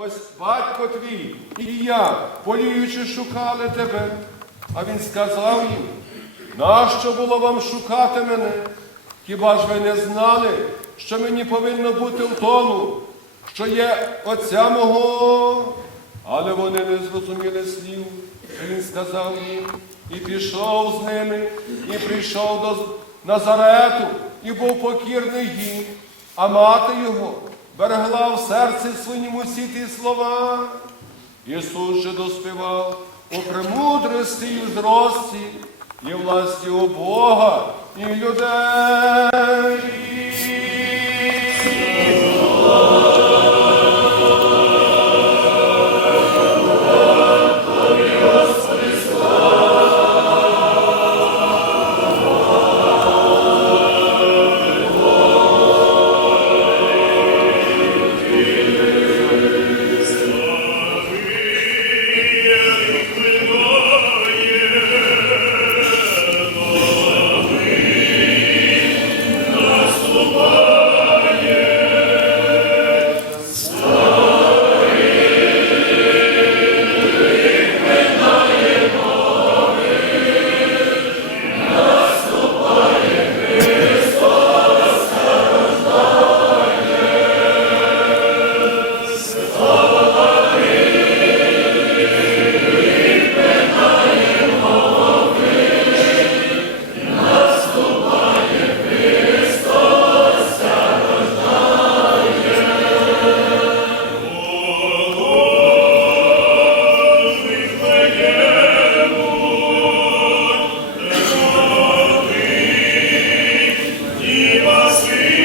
Ось батько твій і я, полюючи, шукали тебе. А він сказав їм, нащо було вам шукати мене? Хіба ж ви не знали, що мені повинно бути в тому, що є Отця мого? Але вони не зрозуміли слів, він сказав їм, і пішов з ними, і прийшов до Назарету, і був покірний їм, а мати його берегла в серці своїм усі ті слова. Ісус же доспівав у премудрості і зрості, і власті у Бога і людей. Senhor.